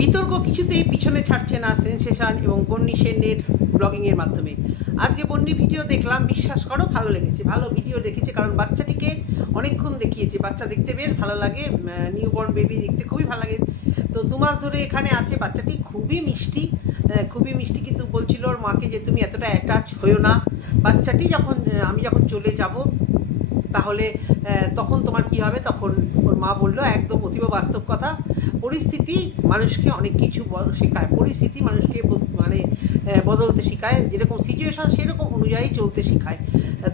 বিতর্ক কিছুতেই পিছনে ছাড়ছে না সেনসেশন এবং বন্নি সেনের ব্লগিংয়ের মাধ্যমে। আজকে বন্নি ভিডিও দেখলাম, বিশ্বাস করো, ভালো লেগেছে। ভালো ভিডিও দেখেছে কারণ বাচ্চাটিকে অনেকক্ষণ দেখিয়েছে। বাচ্চা দেখতে বেশ ভালো লাগে নিউ বর্ন বেবি দেখতে খুবই ভালো লাগে। তো দু মাস ধরে এখানে আছে। বাচ্চাটি খুবই মিষ্টি খুবই মিষ্টি কিন্তু বলছিল ওর মাকে যে তুমি এতটা অ্যাটাচ হইও না। বাচ্চাটি যখন আমি যখন চলে যাব তাহলে তখন তোমার কি হবে? তখন ওর মা বলল, একদম অতীব বাস্তব কথা। পরিস্থিতি মানুষকে অনেক কিছু শেখায়। পরিস্থিতি মানুষকে মানে বদলতে শেখায়। যেরকম সিচুয়েশন সেরকম অনুযায়ী চলতে শেখায়।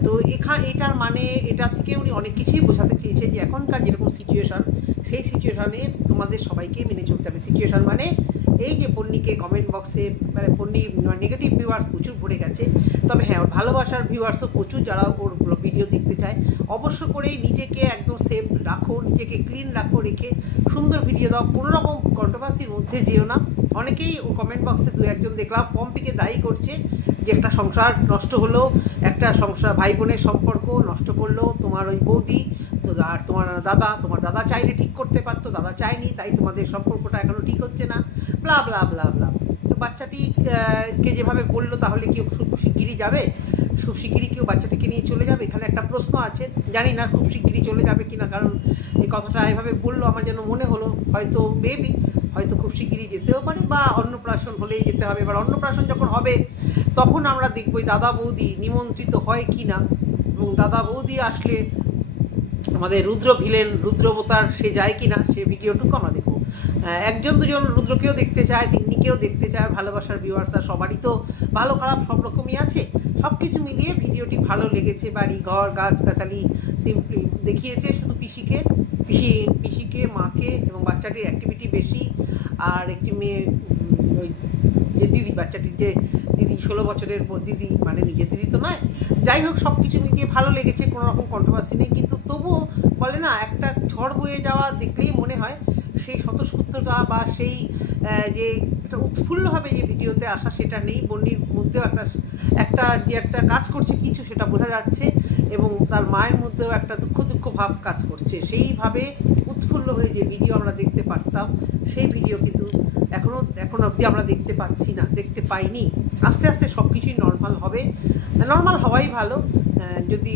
তো এখান এটার মানে এটা থেকে উনি অনেক কিছুই বোঝাতে চেয়েছে যে, এখনকার যেরকম সিচুয়েশন সেই সিচুয়েশানে তোমাদের সবাইকে মেনে চলতে হবে। সিচুয়েশান মানে এই যে পন্নিকে কমেন্ট বক্সে মানে পন্নি নেগেটিভ ভিউয়ার্স প্রচুর ভরে গেছে। তবে হ্যাঁ ওর ভালোবাসার ভিউয়ার্সও প্রচুর যারা ওর ভিডিও দেখতে চায়। অবশ্য করেই নিজেকে একদম সেফ রাখো, নিজেকে ক্লিন রাখো, রেখে সুন্দর ভিডিও দাও। কোনো রকম কন্ট্রোভার্সির মধ্যে যেও না। অনেকেই ও কমেন্ট বক্সে দু একজন দেখলাম, পম্পিকে দায়ী করছে যে একটা সংসার নষ্ট হলো, একটা সংসার ভাই বোনের সম্পর্ক নষ্ট করল, তোমার ওই বৌদি আর তোমার দাদা তোমার দাদা চাইলে ঠিক করতে পারতো, দাদা চায়নি, তাই তোমাদের সম্পর্কটা এখনও ঠিক হচ্ছে না। ব্লা ব্লা ব্লা ব্লা তো বাচ্চাটি কে যেভাবে বলল তাহলে কি খুব শিগগিরই যাবে? খুব শিগগিরই কেউ বাচ্চাটিকে নিয়ে চলে যাবে? এখানে একটা প্রশ্ন আছে। জানি না খুব শিগগিরই চলে যাবে কি না কারণ এই কথাটা এভাবে বলল, আমার যেন মনে হলো, হয়তো বেবি হয়তো খুব শিগগিরই যেতেও পারে বা অন্নপ্রাশন হলেই যেতে হবে। এবার অন্নপ্রাশন যখন হবে, তখন আমরা দেখব দাদা বৌদি নিমন্ত্রিত হয় কি না এবং দাদা বৌদি আসলে আমাদের রুদ্র ভিলেন রুদ্রবতার সে যায় কি না সে ভিডিওটুকু আমরা একজন দুজন রুদ্রকেও দেখতে চায়, তিন্নিকেও দেখতে চায়, ভালোবাসার ভিউয়ার্সরা সবারই তো ভালো খারাপ সব রকমই আছে। সব কিছু মিলিয়ে ভিডিওটি ভালো লেগেছে, বাড়ি, ঘর, গাছগাছালি সিম্পলি দেখিয়েছে শুধু পিসিকে, পিসি, পিসিকে, মাকে এবং বাচ্চাটির অ্যাক্টিভিটি বেশি। আর একটি মেয়ে ওই যে দিদি, বাচ্চাটির যে দিদি, ষোলো বছরের দিদি মানে নিজের দিদি তো নয়। যাই হোক সব কিছু মিলিয়ে ভালো লেগেছে কোনো রকম কন্ট্রোভার্সি নেই। কিন্তু তবুও বলে না, একটা ঝড় বয়ে যাওয়া দেখলেই মনে হয় সেই স্বতঃস্ফূর্ততা বা সেই যে একটা উৎফুল্লভাবে যে ভিডিওতে আসা সেটা নেই। বন্যির মধ্যেও একটা একটা যে একটা কাজ করছে কিছু সেটা বোঝা যাচ্ছে এবং তার মায়ের মধ্যেও একটা দুঃখ দুঃখ ভাব কাজ করছে। সেইভাবে উৎফুল্ল হয়ে যে ভিডিও আমরা দেখতে পারতাম, সেই ভিডিও কিন্তু এখনও এখন অবধি আমরা দেখতে পাচ্ছি না, দেখতে পাইনি। আস্তে আস্তে সব কিছুই নর্মাল হবে। নর্মাল হওয়াই ভালো। যদি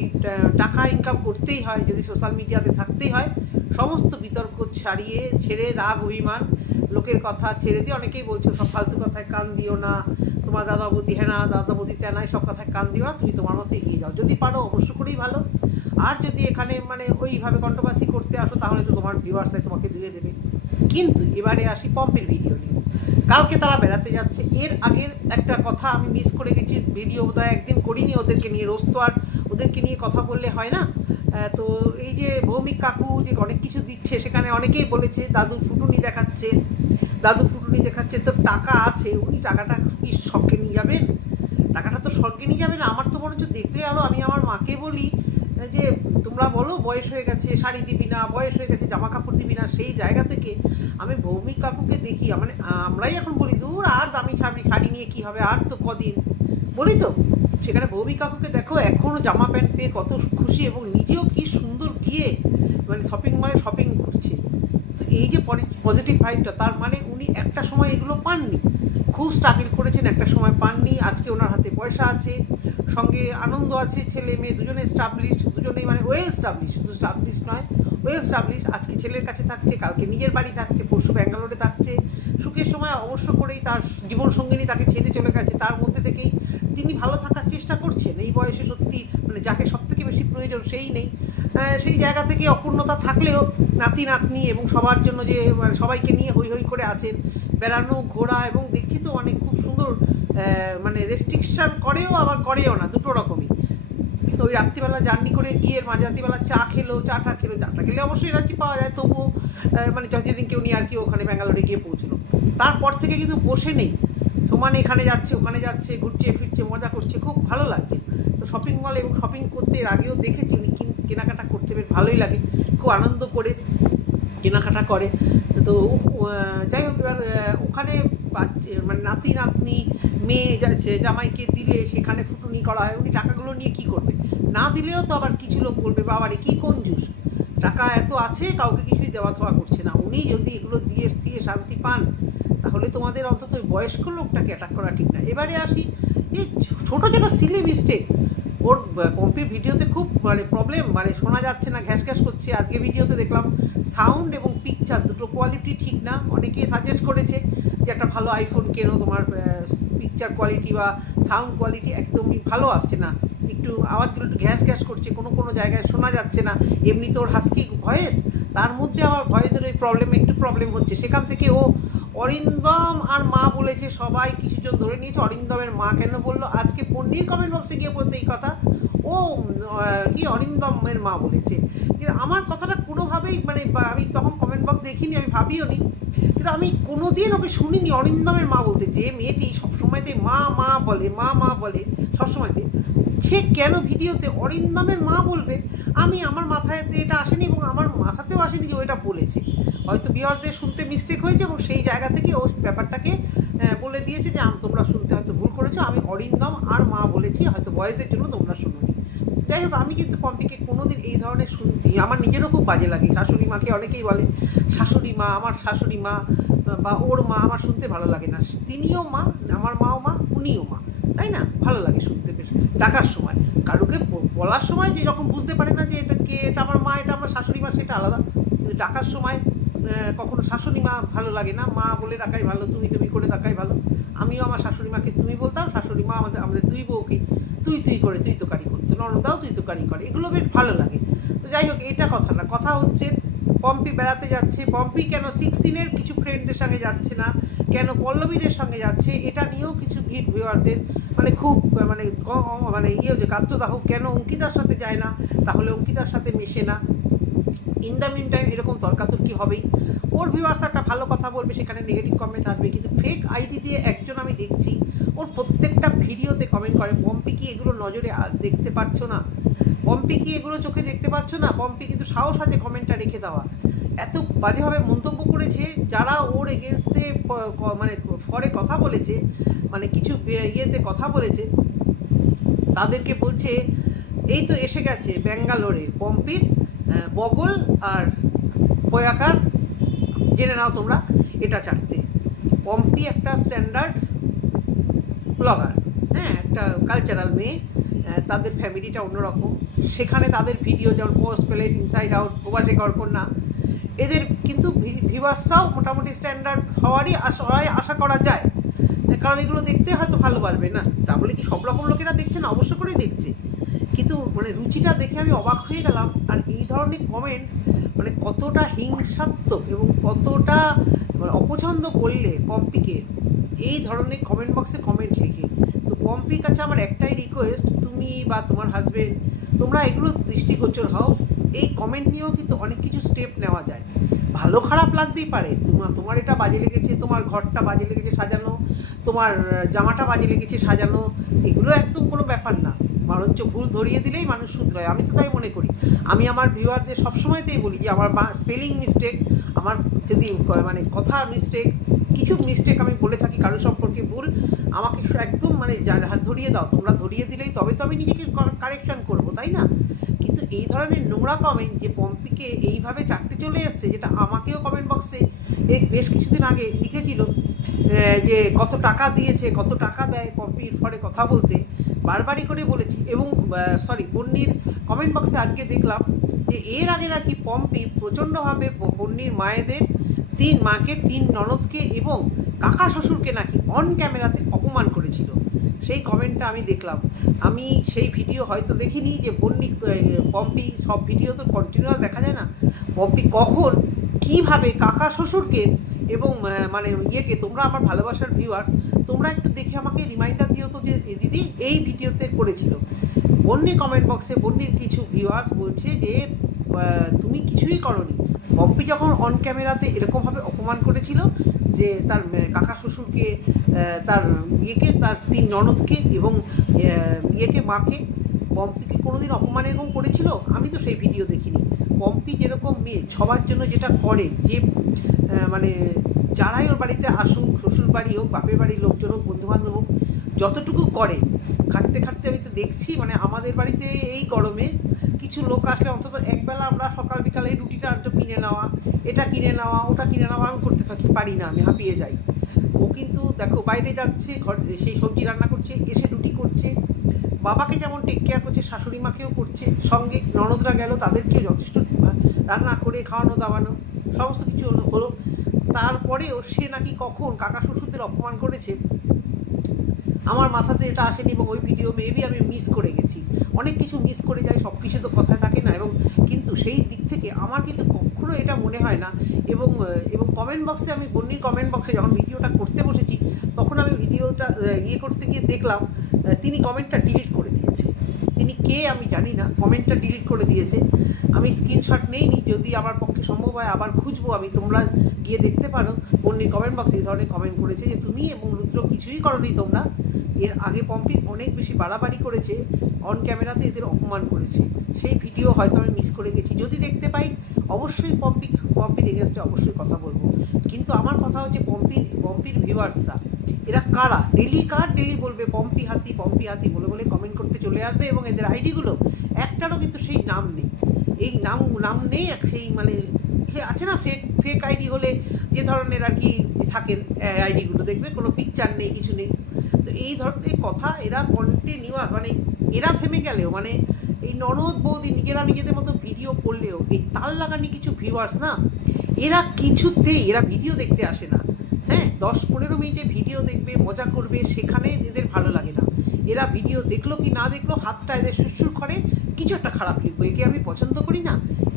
টাকা ইনকাম করতেই হয়, যদি সোশ্যাল মিডিয়াতে থাকতেই হয় সমস্ত বিতর্ক ছাড়িয়ে ছেড়ে রাগ, অভিমান, লোকের কথা ছেড়ে দিয়ে অনেকেই বলছে, সব ফালতু কথায় কান দিও না। তোমার দাদা বৌদি হ্যাঁ না দাদা বৌদি তেনাই সব কথায় কান দিও না, তুমি তোমার মতো এগিয়ে যাও। যদি পারো অবশ্য করেই ভালো। আর যদি এখানে মানে ওইভাবে কন্ট্রোভার্সি করতে আসো, তাহলে তো তোমার ভিউয়ার্সরাই তোমাকে দিয়ে দেবে। কিন্তু এবারে আসি পম্পের ভিডিও নিয়ে। কালকে তারা বেড়াতে যাচ্ছে। এর আগের একটা কথা আমি মিস করে গেছি। ভিডিও বোধহয় একদিন করিনি। ওদেরকে নিয়ে রোজ তো আর ওদেরকে নিয়ে কথা বললে হয় না। তো এই যে ভৌমিক কাকু যে অনেক কিছু দিচ্ছে, সেখানে অনেকেই বলেছে দাদু ফুটুনি দেখাচ্ছে, দাদু ফুটুনি দেখাচ্ছে, তো টাকা আছে, উনি টাকাটা কি শখে নিয়ে যাবেন? টাকাটা তো স্বর্গে নিয়ে যাবেন, আমার তো বরঞ্চ দেখলে আরও আমি আমার মাকে বলি যে তোমরা বলো বয়স হয়ে গেছে, শাড়ি দিবি না, বয়স হয়ে গেছে জামা কাপড় দিবি না, সেই জায়গা থেকে আমি ভৌমিক কাকুকে দেখি মানে আমরাই এখন বলি, দূর, আর দামি শাড়ি শাড়ি নিয়ে কি হবে, আর তো কদিন? বলি তো। সেখানে ভৌমিক কাকুকে দেখো এখনও জামা প্যান্ট পেয়ে কত খুশি এবং নিজেও কি সুন্দর গিয়ে মানে শপিং মলে শপিং করছে। তো এই যে পজিটিভ ভাইবটা তার মানে উনি একটা সময় এগুলো পাননি। খুব স্ট্রাগল করেছেন, একটা সময় পাননি, আজকে ওনার হাতে পয়সা আছে, সঙ্গে আনন্দ আছে, ছেলে মেয়ে দুজনে স্টাবলিশ দুজনেই মানে ওয়েল স্টাবলিশ শুধু স্টাবলিশ নয় ওয়েল স্টাবলিশ আজকে ছেলের কাছে থাকছে, কালকে নিজের বাড়ি থাকছে, পরশু ব্যাঙ্গালোরে থাকছে। সুখের সময় অবশ্য করেই তার জীবন সঙ্গিনী তাকে ছেড়ে চলে গেছে, তার মধ্যে থেকেই তিনি ভালো থাকার চেষ্টা করছেন, এই বয়সে সত্যি মানে যাকে সব থেকে বেশি প্রয়োজন সেই নেই। সেই জায়গা থেকে অপূর্ণতা থাকলেও নাতি, নাতনি এবং সবার জন্য যে মানে সবাইকে নিয়ে হই হই করে আছেন, বেড়ানো, ঘোরা এবং দেখছি তো অনেক খুব সুন্দর মানে রেস্ট্রিকশন করেও আবার করেও না, দুটো রকমই। ওই রাত্রিবেলা জার্নি করে গিয়ে মাঝরাত্রিবেলা চা খেলো চাটা খেলো চাটা খেলে অবশ্যই এনার্জি পাওয়া যায়, তবুও মানে য- যেদিনকে নিয়ে আর কি ওখানে ব্যাঙ্গালোরে গিয়ে পৌঁছলো। তারপর থেকে কিন্তু বসে নেই। সমানে এখানে যাচ্ছে, ওখানে যাচ্ছে, ঘুরছে, ফিরছে, মজা করছে, খুব ভালো লাগছে। তো শপিং মল এবং শপিং করতে এর আগেও দেখেছি, উনি কিন- কেনাকাটা করতে বেশ ভালোই লাগে, খুব আনন্দ করে কেনাকাটা করে। তো যাই হোক, এবার ওখানে মানে নাতি, নাতনি, মেয়ে যাচ্ছে জামাইকে দিলে সেখানে ফুটুনি করা হয়, উনি টাকাগুলো নিয়ে কি করবে? না দিলেও তো আবার কিছু লোক বলবে, বাবারে, কি কঞ্জুস টাকা এত আছে, কাউকে কিছুই দেওয়া থাওয়া করছে না। উনি যদি এগুলো দিয়ে দিয়ে শান্তি পান তাহলে তোমাদের অন্তত বয়স্ক লোকটাকে অ্যাটাক করা ঠিক না। এবারে আসি, এই ছোটো ছোটো সিলি মিস্টেক ওর পম্পির ভিডিওতে খুব মানে প্রবলেম মানে শোনা যাচ্ছে না, ঘ্যাস ঘ্যাস করছে। আজকে ভিডিওতে দেখলাম সাউন্ড এবং পিকচার দুটো কোয়ালিটি ঠিক না। অনেকেই সাজেস্ট করেছে যে একটা ভালো আইফোন কেনো, তোমার পিকচার কোয়ালিটি বা সাউন্ড কোয়ালিটি একদমই ভালো আসছে না। একটু আওয়াজগুলো একটু ঘ্যাস ঘ্যাস করছে, কোনো কোনো জায়গায় শোনা যাচ্ছে না। এমনি তোর হাস্কি ভয়েস তার মধ্যে আমার ভয়েসের ওই প্রবলেম একটু প্রবলেম হচ্ছে। সেখান থেকে ও অরিন্দম আর মা বলেছে, সবাই কিছুজন ধরে নিয়েছে। অরিন্দমের মা কেন বলল? আজকে পন্ডির কমেন্ট বক্সে গিয়ে বলতে এই কথা। ও কি অরিন্দমের মা বলেছে। কিন্তু আমার কথাটা কোনোভাবেই মানে আমি তখন কমেন্ট বক্স দেখিনি, আমি ভাবিও নি। কিন্তু আমি কোনো দিন ওকে শুনিনি অরিন্দমের মা বলতে। যে মেয়েটি সবসময়তে মা মা বলে, মা মা বলে, সবসময়তে। সে কেন ভিডিওতে অরিন্দমের মা বলবে? আমি আমার মাথায় এটা আসেনি এবং আমার মাথাতেও আসেনি যে ও এটা বলেছে। হয়তো বিহারদের শুনতে মিস্টেক হয়েছে এবং সেই জায়গা থেকে ও ব্যাপারটাকে বলে দিয়েছে যে তোমরা শুনতে হয়তো ভুল করেছ। আমি অরিন্দম আর মা বলেছি, হয়তো বয়সের জন্য তোমরা শোনোনি। যাই হোক, আমি কিন্তু পম্পিকে কোনোদিন এই ধরনের শুনছি, আমার নিজেরও খুব বাজে লাগে। শাশুড়ি মাকে অনেকেই বলে, শাশুড়ি মা, আমার শাশুড়ি মা, বা ওর মা, আমার শুনতে ভালো লাগে না। তিনিও মা, আমার মাও মা, উনিও মা, তাই না? ভালো লাগে শুনতে বেশ, ডাকার সময়। কারোকে বলার সময় যে যখন বুঝতে পারে না যে এটা কে, এটা আমার মা, এটা আমার শাশুড়ি মা, সেটা আলাদা। কিন্তু ডাকার সময় কখনো শাশুড়ি মা ভালো লাগে না, মা বলে ডাকাই ভালো, তুমি তুমি করে ডাকাই ভালো। আমিও আমার শাশুড়ি মাকে তুমি বলতাম শাশুড়ি মা আমাদের আমাদের দুই বউকে তুই তুই করে, তুই তো কারি করতো, ননদাও তুই তো কারি করে, এগুলো বেশ ভালো লাগে। তো যাই হোক, এটা কথা না, কথা হচ্ছে পম্পি বেড়াতে যাচ্ছে, পম্পি কেন সিক্সটিনের কিছু ফ্রেন্ডদের সঙ্গে যাচ্ছে না, কেন পল্লবীদের সঙ্গে যাচ্ছে, এটা নিয়েও কিছু ভিড় ভিউয়ারদের মানে খুব মানে মানে ইয়ে যে কাত্যদাহ কেন অঙ্কিতার সাথে যায় না, তাহলে অঙ্কিতার সাথে মেশে না। ইন দ্য মিন টাইম এরকম তর্কাতর্কি হবেই। ওর ভিউয়ার্স একটা ভালো কথা বলবে, সেখানে নেগেটিভ কমেন্ট আসবে, কিন্তু ফেক আইডি দিয়ে একজন আমি দেখছি, ওর প্রত্যেকটা ভিডিওতে কমেন্ট করে পম্পি কি এগুলো নজরে দেখতে পাচ্ছ না? পম্পি কি এগুলো চোখে দেখতে পাচ্ছ না? পম্পি কিন্তু সাহস আছে কমেন্টটা রেখে দেওয়া। এত বাজেভাবে মন্তব্য করেছে, যারা ওর এগেনস্টে মানে ফরে কথা বলেছে মানে কিছু ইয়েতে কথা বলেছে, তাদেরকে বলছে, এই তো এসে গেছে, ব্যাঙ্গালোরে পম্পির বগল আর পয়াকার জেনে নাও তোমরা, এটা চারটে। পম্পি, একটা স্ট্যান্ডার্ড ব্লগার হ্যাঁ একটা কালচারাল মেয়ে তাদের ফ্যামিলিটা অন্যরকম। সেখানে তাদের ভিডিও যেমন পোস্ট প্লেট ইনসাইড আউট প্রবাসী কল্পনা। এদের কিন্তু ভিভার্সরাও মোটামুটি স্ট্যান্ডার্ড হওয়ারই আশা আশা করা যায়। কারণ এগুলো দেখতে হয়তো ভালো পারবে না। তা বলে কি সব রকম লোকেরা দেখছে না? অবশ্য করেই দেখছে। কিন্তু মানে রুচিটা দেখে আমি অবাক হয়ে গেলাম, আর এই ধরনের কমেন্ট মানে কতটা হিংসাত্মক এবং কতটা মানে অপছন্দ করলে পম্পিকে? এই ধরনের কমেন্ট বক্সে কমেন্ট লিখে। তো পম্পির কাছে আমার একটাই রিকোয়েস্ট তুমি বা তোমার হাজবেন্ড তোমরা এগুলো দৃষ্টিগোচর হও। এই কমেন্ট নিয়েও কিন্তু অনেক কিছু স্টেপ নেওয়া যায়। ভালো খারাপ লাগতেই পারে। তোমার তোমার এটা বাজে লেগেছে, তোমার ঘরটা বাজে লেগেছে সাজানো, তোমার, জামাটা বাজে লেগেছে সাজানো, এগুলো একদম কোনো ব্যাপার না। বরঞ্চ ভুল ধরিয়ে দিলেই মানুষ শুধরায়। আমি তো তাই মনে করি। আমি আমার ভিউয়ারদের সবসময়তেই বলি যে, আমার স্পেলিং মিস্টেক আমার যদি মানে কথা মিস্টেক কিছু মিস্টেক আমি বলে থাকি, কারও সম্পর্কে ভুল, আমাকে একদম মানে ধরিয়ে দাও। তোমরা ধরিয়ে দিলেই তবে তো আমি নিজেকে কারেকশন করব, তাই না? কিন্তু এই ধরনের নোংরা কমেন্ট যে পম্পিকে এইভাবে চাকতে চলে এসছে, যেটা আমাকেও কমেন্ট বক্সে এই বেশ কিছুদিন আগে লিখেছিল যে কত টাকা দিয়েছে, কত টাকা দেয় পম্পির পরে কথা বলতে। বারবারই করে বলেছি এবং সরি বন্যির কমেন্ট বক্সে আজকে দেখলাম যে এর আগে নাকি পম্পি প্রচণ্ডভাবে ব- বন্যির মায়েদের তিন মাকে, তিন ননদকে এবং কাকা শ্বশুরকে নাকি অন ক্যামেরাতে অপমান করেছিল। সেই কমেন্টটা আমি দেখলাম। আমি সেই ভিডিও হয়তো দেখিনি যে বন্যি পম্পি সব ভিডিও তো কন্টিনিউয়াস দেখা যায় না। পম্পি কখন, কীভাবে কাকা শ্বশুরকে এবং মানে ইয়েকে, তোমরা আমার ভালোবাসার ভিউয়ার তোমরা একটু দেখে আমাকে রিমাইন্ডার দিও তো যে দিদি এই ভিডিওতে করেছিল। বন্যি কমেন্ট বক্সে বন্যির কিছু ভিউয়ার্স বলছে যে তুমি কিছুই করনি। পম্পি যখন অন ক্যামেরাতে এরকমভাবে অপমান করেছিল যে, তার কাকা শ্বশুরকে তার ইয়েকে, তার তিন ননদকে এবং ইয়েকে, মাকে পম্পিকে কোনোদিন অপমান এরকম করেছিল? আমি তো সেই ভিডিও দেখিনি। পম্পি যেরকম মেয়ে, সবার জন্য যেটা করে, যে মানে যারাই ওর বাড়িতে আসুক, শ্বশুর বাড়ি হোক, বাপের বাড়ির লোকজন হোক, বন্ধুবান্ধব হোক, যতটুকু করে, খাটতে খাটতে আমি তো দেখছি মানে আমাদের বাড়িতে এই গরমে কিছু লোক আসলে অন্তত একবেলা আমরা সকাল বিকালে রুটিটা আনতো কিনে নেওয়া, এটা কিনে নেওয়া, ওটা কিনে নেওয়া আমি করতে থাকি, পারি না, আমি হাঁপিয়ে যাই। ও কিন্তু দেখো বাইরে যাচ্ছে, ঘর, সেই সবজি রান্না করছে, এসে রুটি করছে, বাবাকে যেমন টেক কেয়ার করছে, শাশুড়ি মাকেও করছে, সঙ্গে ননদরা গেল, তাদেরকেও যথেষ্ট রান্না করে, খাওয়ানো দাওয়ানো, সমস্ত কিছু হলো হলো। তারপরেও সে নাকি কখন কাকা শ্বশুরদের অপমান করেছে? আমার মাথাতে এটা আসেনি এবং ওই ভিডিও মেবি আমি মিস করে গেছি। অনেক কিছু মিস করে যাই, সব কিছু তো কথায় থাকে না এবং কিন্তু সেই দিক থেকে আমার কিন্তু কখনো এটা মনে হয় না। এবং এবং কমেন্ট বক্সে আমি বন্যির কমেন্ট বক্সে যখন ভিডিওটা করতে বসেছি, তখন আমি ভিডিওটা ইয়ে করতে গিয়ে দেখলাম তিনি কমেন্টটা ডিলিট করে দিয়েছে। তিনি কে আমি জানি না, কমেন্টটা ডিলিট করে দিয়েছে। আমি স্ক্রিনশট নেইনি, যদি আমার পক্ষে সম্ভব হয় আবার খুঁজবো, আমি তোমরা গিয়ে দেখতে পারো। বন্যির কমেন্ট বক্সে এই ধরনের কমেন্ট করেছে যে, তুমি এবং রুদ্র কিছুই করনি তোমরা। এর আগে পম্পি অনেক বেশি বাড়াবাড়ি করেছে অন ক্যামেরাতে এদের অপমান করেছে। সেই ভিডিও হয়তো আমি মিস করে গেছি। যদি দেখতে পাই, অবশ্যই পম্পি, পম্পির এগেনস্টে অবশ্যই কথা বলব। কিন্তু আমার কথা হচ্ছে পম্পির পম্পির ভিউয়ার্সরা এরা কারা? ডেলি কার ডেলি বলবে? পম্পি হাতি পম্পি হাতি বলে বলে কমেন্ট করতে চলে আসবে এবং এদের আইডিগুলো একটারও কিন্তু সেই নাম নেই। এই নাম নাম নেই, এক সেই মানে আছে না ফেক ফেক আইডি হলে যে ধরনের আর কি থাকে আইডিগুলো দেখবে? কোনো পিকচার নেই, কিছু নেই। তো এই ধরনের কথা এরা কন্টিনিউয়াস মানে এরা থেমে গেলেও মানে এই ননদ বৌদি নিজেরা নিজেদের মতো ভিডিও করলেও, এই তাল লাগানি কিছু ভিউয়ার্স না, এরা কিছুতেই, এরা ভিডিও দেখতে আসে না। হ্যাঁ দশ পনেরো মিনিটে ভিডিও দেখবে, মজা করবে সেখানে এদের ভালো লাগে না। এরা ভিডিও দেখল কি না দেখল, হাতটা এদের সুরসুর করে, কিছু একটা খারাপ লিখব। একে আমি পছন্দ করি না,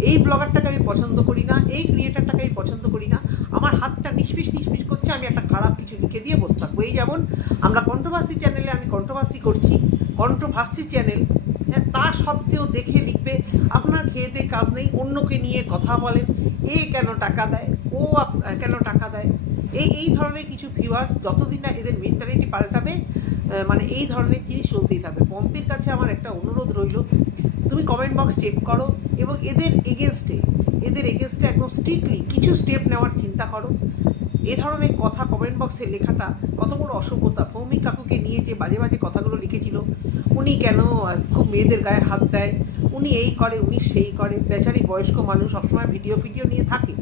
এই ব্লগারটাকে আমি পছন্দ করি না, এই ক্রিয়েটারটাকে আমি পছন্দ করি না। আমার হাতটা নিষ্পিস নিষ্পিস করছে, আমি একটা খারাপ কিছু লিখে দিয়ে বসে থাকব। এই যেমন আমরা কন্ট্রোভার্সি চ্যানেলে আমি কন্ট্রোভার্সি করছি। কন্ট্রোভার্সি চ্যানেল হ্যাঁ তা সত্ত্বেও দেখে লিখবে, আপনার খেয়েতে কাজ নেই, অন্যকে নিয়ে কথা বলেন, এ কেন টাকা দেয়, ও কেন টাকা দেয় এই এই ধরনের কিছু ভিউয়ার্স যতদিন না এদের মেন্টালিটি পাল্টাবে মানে এই ধরনের জিনিস চলতেই থাকবে। পম্পের কাছে আমার একটা অনুরোধ রইল, তুমি কমেন্ট বক্স চেক করো এবং এদের এগেনস্টে এদের এগেনস্টে একদম স্ট্রিক্টলি কিছু স্টেপ নেওয়ার চিন্তা করো। এ ধরনের কথা কমেন্ট বক্সে লেখাটা কত বড় অসভ্যতা। ভৌমিক কাকুকে নিয়ে যে বাজে বাজে কথাগুলো লিখেছিল, উনি কেন খুব মেয়েদের গায়ে হাত দেয়, উনি এই করে, উনি সেই করে। বেচারি বয়স্ক মানুষ সবসময় ভিডিও ফিডিও নিয়ে থাকে।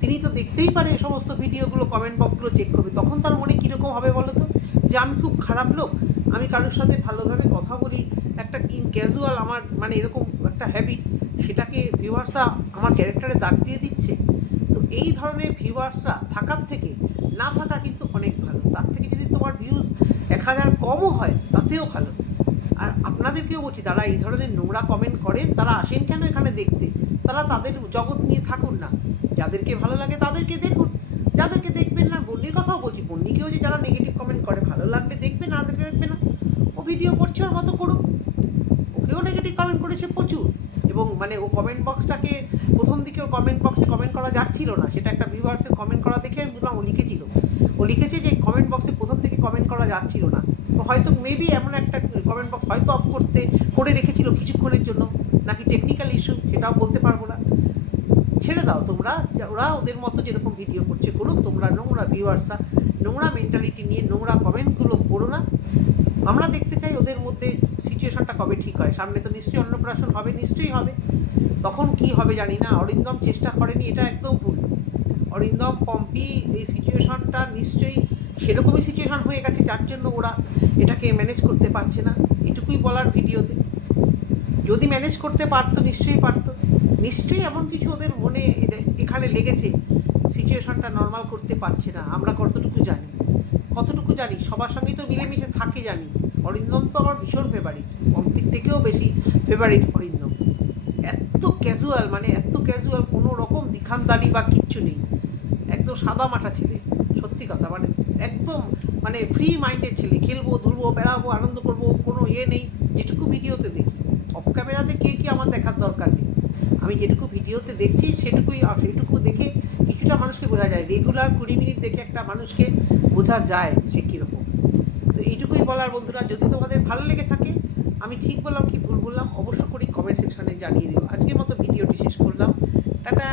তিনি তো দেখতেই পারে সমস্ত ভিডিওগুলো কমেন্ট বক্সগুলো চেক করবে। তখন তার মনে কীরকম হবে বলো তো? যে আমি খুব খারাপ লোক, আমি কারোর সাথে ভালোভাবে কথা বলি, একটা ক্যাজুয়াল আমার মানে এরকম একটা হ্যাবিট সেটাকে ভিউয়ার্সরা আমার ক্যারেক্টারে দাগ দিয়ে দিচ্ছে। তো এই ধরনের ভিউয়ার্সরা থাকার থেকে, না থাকা কিন্তু অনেক ভালো। তার থেকে যদি তোমার ভিউজ এক হাজার কমও হয়, তাতেও ভালো। আর আপনাদেরকেও বলছি তারা এই ধরনের নোংরা কমেন্ট করেন তারা আসেন কেন এখানে দেখতে? তারা তাদের জগৎ নিয়ে থাকুন না। যাদেরকে ভালো লাগে তাদেরকে দেখুন। যাদেরকে দেখবেন না বন্ডির কথাও বলছি। বন্ডিকেও যে যারা নেগেটিভ কমেন্ট করে, ভালো লাগবে দেখবে, না দেখবে না। ও ভিডিও করছে, ওর মতো করুক। ওকেও নেগেটিভ কমেন্ট করেছে প্রচুর। এবং মানে ও কমেন্ট বক্সটাকে প্রথম দিকে ও কমেন্ট বক্সে কমেন্ট করা যাচ্ছিল না। সেটা একটা ভিউয়ার্সের কমেন্ট করা দেখে আমি বুঝলাম ও লিখেছিল। ও লিখেছে যে কমেন্ট বক্সে প্রথম থেকে কমেন্ট করা যাচ্ছিল না। তো হয়তো মেবি এমন একটা কমেন্ট বক্স হয়তো অফ করতে, করে রেখেছিল কিছুক্ষণের জন্য। নাকি টেকনিক্যাল ইস্যু সেটাও বলতে পারব না। ছেড়ে দাও তোমরা ওরা ওদের মতো যেরকম ভিডিও করছে করুক, তোমরা নোংরা ভিউয়ার্সরা নোংরা মেন্টালিটি নিয়ে নোংরা কমেন্টগুলো করো না। আমরা দেখতে চাই ওদের মধ্যে সিচুয়েশনটা কবে ঠিক হয়? সামনে তো নিশ্চয়ই অন্নপ্রাশন হবে, নিশ্চয়ই হবে। তখন কি হবে জানি না। অরিন্দম চেষ্টা করেনি, এটা একদম ভুল। অরিন্দম, পম্পি, এই সিচুয়েশনটা নিশ্চয়ই সেরকমই সিচুয়েশন হয়ে গেছে, যার জন্য ওরা এটাকে ম্যানেজ করতে পারছে না। এটুকুই বলার ভিডিওতে। যদি ম্যানেজ করতে পারতো, নিশ্চয়ই পারতো। নিশ্চয়ই এমন কিছু ওদের মনে এখানে লেগেছে। সিচুয়েশনটা নর্মাল করতে পারছে না। আমরা কতটুকু জানি? কতটুকু জানি? সবার সঙ্গেই তো মিলেমিশে থাকে জানি। অরিন্দম তো আমার ভীষণ ফেভারিট কমপ্লিট থেকেও বেশি ফেভারিট অরিন্দম। এত ক্যাজুয়াল মানে এত ক্যাজুয়াল কোনো রকম দিখানদারি বা কিচ্ছু নেই। একদম সাদা মাটা ছেলে, সত্যি কথা। মানে একদম মানে ফ্রি মাইন্ডের ছেলে। খেলব ধুলবো বেড়াবো, আনন্দ করব, কোনো ইয়ে নেই। যেটুকু ভিডিওতে দেখি। অফ ক্যামেরাতে কে কি আমার দেখার দরকার নেই। আমি যেটুকু ভিডিওতে দেখছি, সেটুকুই সেটুকু দেখে কিছুটা মানুষকে বোঝা যায়। রেগুলার কুড়ি মিনিট দেখে একটা মানুষকে বোঝা যায় সে কীরকম। এইটুকুই বলার বন্ধুরা, যদি তোমাদের ভালো লেগে থাকে, আমি ঠিক বললাম, কি ভুল বললাম, অবশ্য করি কমেন্ট সেকশনে জানিয়ে দিও। আজকের মতো ভিডিওটি শেষ করলাম। টাটা!